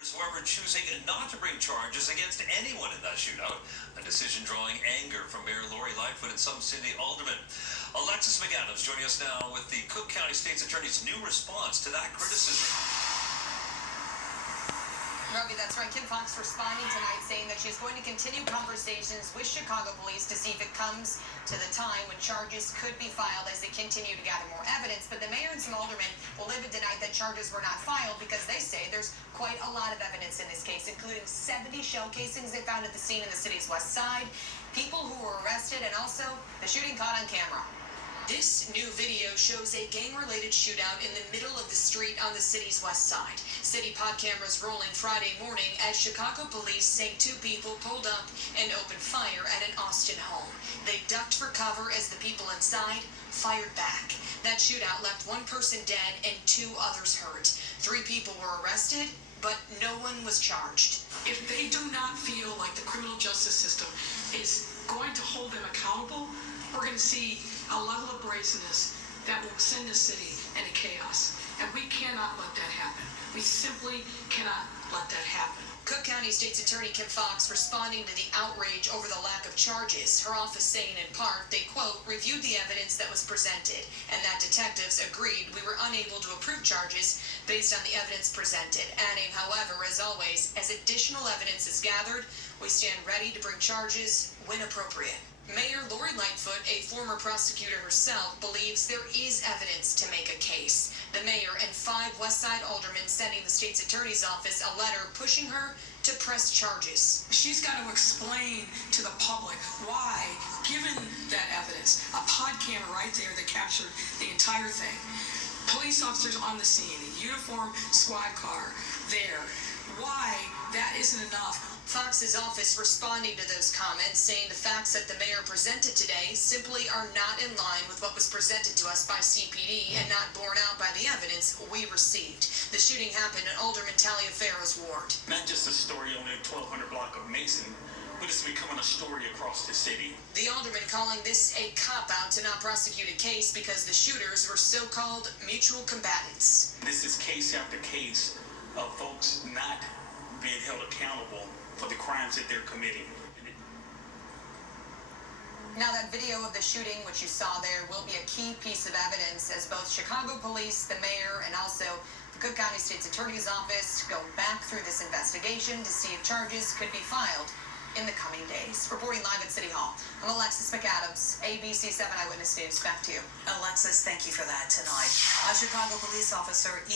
However, choosing not to bring charges against anyone in that shootout, a decision drawing anger from Mayor Lori Lightfoot and some city aldermen. Alexis McAdams joining us now with the Cook County State's Attorney's new response to that criticism. Robbie, that's right. Kim Foxx responding tonight saying that she's going to continue conversations with Chicago police to see if it comes to the time when charges could be filed as they continue to gather more evidence. But the mayor and some aldermen will live tonight that charges were not filed because they say there's quite a lot of evidence in this case, including 70 shell casings they found at the scene in the city's west side, people who were arrested, and also the shooting caught on camera. This new video shows a gang-related shootout in the middle of the street on the city's west side. City pod cameras rolling Friday morning as Chicago police say two people pulled up and opened fire at an Austin home. They ducked for cover as the people inside fired back. That shootout left one person dead and two others hurt. 3 people were arrested, but no one was charged. If they do not feel like the criminal justice system is going to hold them accountable, we're going to see a level of brazenness that will send the city into chaos. And we cannot let that happen. We simply cannot let that happen. Cook County State's Attorney Kim Foxx responding to the outrage over the lack of charges. Her office saying in part, they, quote, reviewed the evidence that was presented and that detectives agreed we were unable to approve charges based on the evidence presented. Adding, however, as always, as additional evidence is gathered, we stand ready to bring charges when appropriate. Mayor Lori Lightfoot, a former prosecutor herself, believes there is evidence to make a case. The mayor and 5 Westside aldermen sending the state's attorney's office a letter pushing her to press charges. She's got to explain to the public why, given that evidence, a pod camera right there that captured the entire thing, police officers on the scene, a uniformed squad car there, why that isn't enough. Fox's office responding to those comments, saying the facts that the mayor presented today simply are not in line with what was presented to us by CPD and not borne out by the evidence we received. The shooting happened in Alderman Taliaferro's ward. Not just a story on the 1200 block of Mason, but it's becoming a story across the city. The alderman calling this a cop-out to not prosecute a case because the shooters were so-called mutual combatants. This is case after case of folks not being held accountable for the crimes that they're committing. Now that video of the shooting, which you saw there, will be a key piece of evidence as both Chicago police, the mayor, and also the Cook County State's Attorney's Office go back through this investigation to see if charges could be filed in the coming days. Reporting live at City Hall, I'm Alexis McAdams, ABC 7 Eyewitness News. Back to you. Alexis, thank you for that tonight. A Chicago police officer is